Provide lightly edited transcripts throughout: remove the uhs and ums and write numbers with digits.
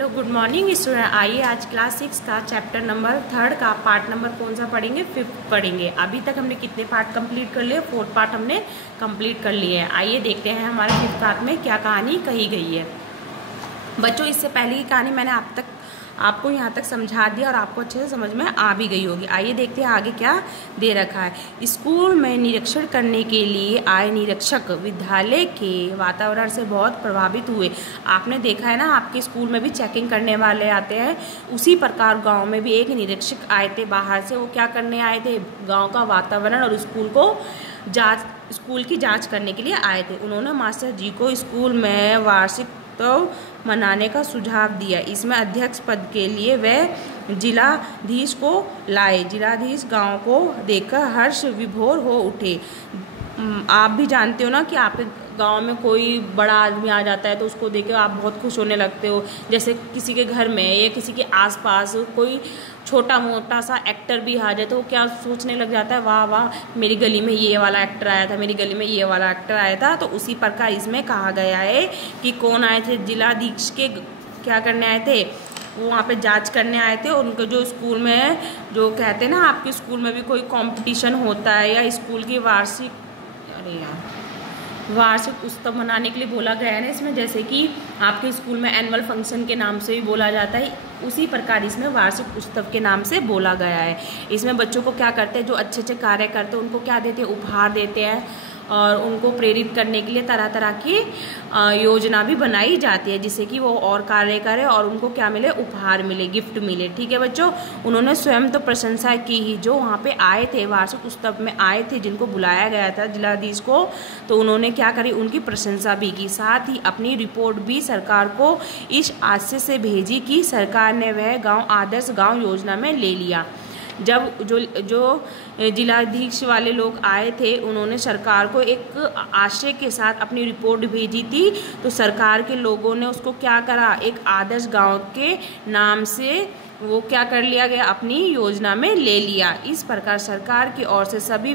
तो good morning student. आइए आज क्लास 6 का चैप्टर नंबर 3 का पार्ट नंबर कौन सा पढ़ेंगे? 5th पढ़ेंगे। अभी तक हमने कितने पार्ट कंप्लीट कर लिए? 4th पार्ट हमने कंप्लीट कर लिए हैं। आइए देखते हैं हमारे 5th पार्ट में क्या कहानी कही गई है। बच्चों, इससे पहले की कहानी मैंने आपको यहाँ तक समझा दिया और आपको अच्छे से समझ में आ भी गई होगी। आइए देखते हैं आगे क्या दे रखा है। स्कूल में निरीक्षण करने के लिए आए निरीक्षक विद्यालय के वातावरण से बहुत प्रभावित हुए। आपने देखा है ना, आपके स्कूल में भी चेकिंग करने वाले आते हैं, उसी प्रकार गांव में भी एक निरीक्षक आए थे बाहर से। वो क्या करने आए थे? गाँव का वातावरण और स्कूल की जाँच करने के लिए आए थे। उन्होंने मास्टर जी को स्कूल में वार्षिक तो मनाने का सुझाव दिया। इसमें अध्यक्ष पद के लिए वह जिलाधीश को लाए। जिलाधीश गांव को देखकर हर्ष विभोर हो उठे। आप भी जानते हो ना कि आपके गांव में कोई बड़ा आदमी आ जाता है तो उसको देखकर आप बहुत खुश होने लगते हो। जैसे किसी के घर में या किसी के आसपास कोई छोटा मोटा सा एक्टर भी आ जाए तो वो क्या सोचने लग जाता है, वाह वाह, मेरी गली में ये वाला एक्टर आया था, मेरी गली में ये वाला एक्टर आया था। तो उसी प्रकार इसमें कहा गया है कि कौन आए थे? जिलाधीश के क्या करने आए थे? वो वहाँ पे जांच करने आए थे। और उनके जो स्कूल में जो कहते हैं ना, आपके स्कूल में भी कोई कंपटीशन होता है या स्कूल की वार्षिक उत्सव मनाने के लिए बोला गया है ना इसमें, जैसे कि आपके स्कूल में एनुअल फंक्शन के नाम से भी बोला जाता है, उसी प्रकार इसमें वार्षिक उत्सव के नाम से बोला गया है। इसमें बच्चों को क्या करते हैं, जो अच्छे अच्छे कार्य करते हैं उनको क्या देते हैं? उपहार देते हैं। और उनको प्रेरित करने के लिए तरह तरह की योजना भी बनाई जाती है, जिससे कि वो और कार्य करें और उनको क्या मिले? उपहार मिले, गिफ्ट मिले। ठीक है बच्चों, उन्होंने स्वयं तो प्रशंसा की ही। जो वहाँ पे आए थे, वार्षिक उत्सव में आए थे, जिनको बुलाया गया था जिलाधीश को, तो उन्होंने क्या करी? उनकी प्रशंसा भी की। साथ ही अपनी रिपोर्ट भी सरकार को इस आशय से भेजी कि सरकार ने वह गाँव आदर्श गाँव योजना में ले लिया। जब जो जिलाधीश वाले लोग आए थे, उन्होंने सरकार को एक आशय के साथ अपनी रिपोर्ट भेजी थी, तो सरकार के लोगों ने उसको क्या करा? एक आदर्श गांव के नाम से वो क्या कर लिया गया? अपनी योजना में ले लिया। इस प्रकार सरकार की ओर से सभी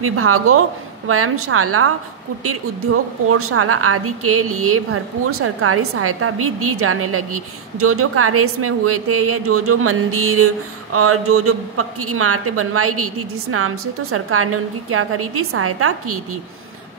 विभागों व्यायामशाला, कुटीर उद्योग, पौधशाला आदि के लिए भरपूर सरकारी सहायता भी दी जाने लगी। जो कार्य इसमें हुए थे या जो मंदिर और जो पक्की इमारतें बनवाई गई थी जिस नाम से, तो सरकार ने उनकी क्या करी थी? सहायता की थी।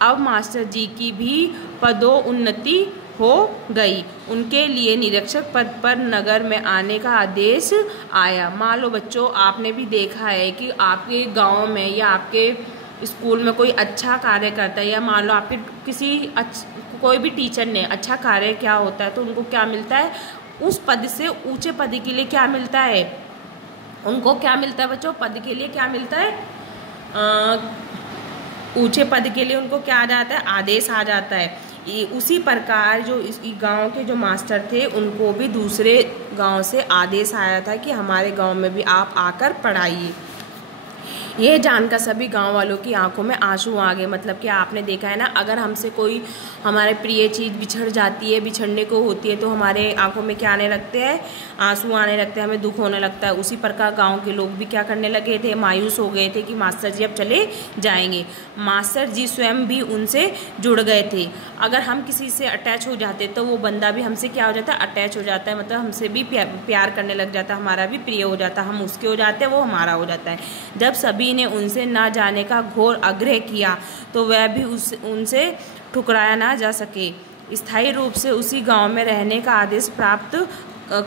अब मास्टर जी की भी पदोन्नति हो गई। उनके लिए निरीक्षक पद पर नगर में आने का आदेश आया। मान लो बच्चों, आपने भी देखा है कि आपके गांव में या आपके स्कूल में कोई अच्छा कार्य करता है, या मान लो आपके कोई भी टीचर ने अच्छा कार्य क्या होता है, तो उनको क्या मिलता है? उस पद से ऊंचे पद के लिए क्या मिलता है? उनको क्या मिलता है बच्चों? पद के लिए क्या मिलता है? ऊंचे पद के लिए उनको क्या आ जाता है? आदेश आ जाता है। उसी प्रकार जो इस गांव के जो मास्टर थे, उनको भी दूसरे गांव से आदेश आया था कि हमारे गांव में भी आप आकर पढ़ाइए। ये जानकर सभी गांव वालों की आंखों में आंसू आ गए। मतलब कि आपने देखा है ना, अगर हमसे कोई हमारे प्रिय चीज़ बिछड़ जाती है, बिछड़ने को होती है, तो हमारे आंखों में क्या आने लगते हैं? आंसू आने लगते हैं, हमें दुख होने लगता है। उसी प्रकार गांव के लोग भी क्या करने लगे थे? मायूस हो गए थे कि मास्टर जी अब चले जाएंगे। मास्टर जी स्वयं भी उनसे जुड़ गए थे। अगर हम किसी से अटैच हो जाते तो वो बंदा भी हमसे क्या हो जाता है? अटैच हो जाता है। मतलब हमसे भी प्यार करने लग जाता है, हमारा भी प्रिय हो जाता है। हम उसके हो जाते हैं, वो हमारा हो जाता है। जब सभी ने उनसे ना जाने का घोर आग्रह किया तो वह भी उनसे ठुकराया ना जा सके। स्थायी रूप से उसी गांव में रहने का आदेश प्राप्त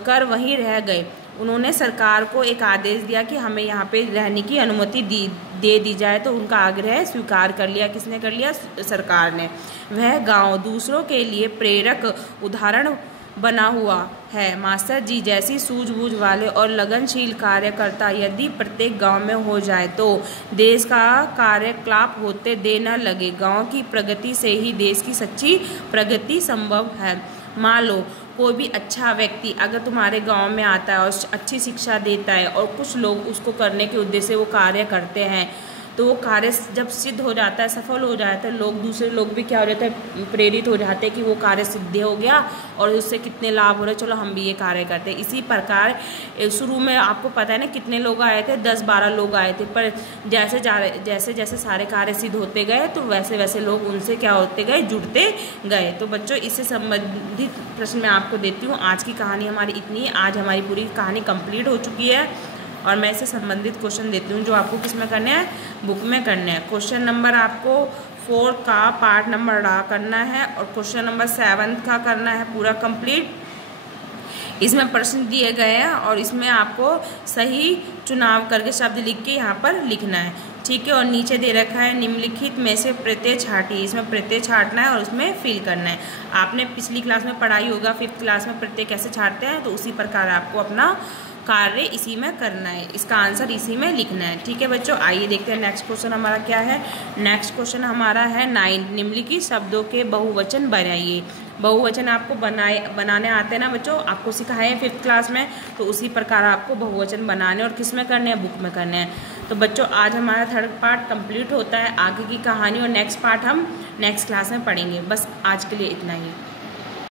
कर वहीं रह गए। उन्होंने सरकार को एक आदेश दिया कि हमें यहाँ पे रहने की अनुमति दे दी जाए, तो उनका आग्रह स्वीकार कर लिया। किसने कर लिया? सरकार ने। वह गांव दूसरों के लिए प्रेरक उदाहरण बना हुआ है। मास्टर जी जैसी सूझबूझ वाले और लगनशील कार्यकर्ता यदि प्रत्येक गांव में हो जाए तो देश का कार्यकलाप होते देर न लगे। गांव की प्रगति से ही देश की सच्ची प्रगति संभव है। मान लो कोई भी अच्छा व्यक्ति अगर तुम्हारे गांव में आता है और अच्छी शिक्षा देता है और कुछ लोग उसको करने के उद्देश्य से वो कार्य करते हैं, तो वो कार्य जब सिद्ध हो जाता है, सफल हो जाता है, लोग दूसरे लोग भी क्या हो जाते हैं, प्रेरित हो जाते हैं कि वो कार्य सिद्ध हो गया और उससे कितने लाभ हो रहे, चलो हम भी ये कार्य करते हैं। इसी प्रकार शुरू में आपको पता है ना कितने लोग आए थे, 10-12 लोग आए थे, पर जैसे जैसे सारे कार्य सिद्ध होते गए तो वैसे वैसे लोग उनसे क्या होते गए, जुड़ते गए। तो बच्चों इससे संबंधित प्रश्न मैं आपको देती हूँ। आज की कहानी हमारी इतनी है, आज हमारी पूरी कहानी कंप्लीट हो चुकी है और मैं इससे संबंधित क्वेश्चन देती हूँ जो आपको किस में करने हैं, बुक में करने हैं। क्वेश्चन नंबर आपको 4 का पार्ट नंबर ड करना है और क्वेश्चन नंबर 7 का करना है पूरा कंप्लीट। इसमें प्रश्न दिए गए हैं और इसमें आपको सही चुनाव करके शब्द लिख के यहाँ पर लिखना है, ठीक है। और नीचे दे रखा है निम्नलिखित में से प्रत्यय छाटिए, इसमें प्रत्यय छाटना है और उसमें फिल करना है। आपने पिछली क्लास में पढ़ाई होगा 5th क्लास में प्रत्यय कैसे छाटते हैं, तो उसी प्रकार आपको अपना कार्य इसी में करना है, इसका आंसर इसी में लिखना है, ठीक है बच्चों। आइए देखते हैं नेक्स्ट क्वेश्चन हमारा क्या है। नेक्स्ट क्वेश्चन हमारा है 9, निम्नलिखित शब्दों के बहुवचन बनाइए। बहुवचन आपको बनाने आते हैं ना बच्चों, आपको सिखाए हैं 5th क्लास में, तो उसी प्रकार आपको बहुवचन बनाने और किस में करने हैं, बुक में करने हैं। तो बच्चों आज हमारा 3rd पार्ट कंप्लीट होता है, आगे की कहानी और नेक्स्ट पार्ट हम नेक्स्ट क्लास में पढ़ेंगे। बस आज के लिए इतना ही।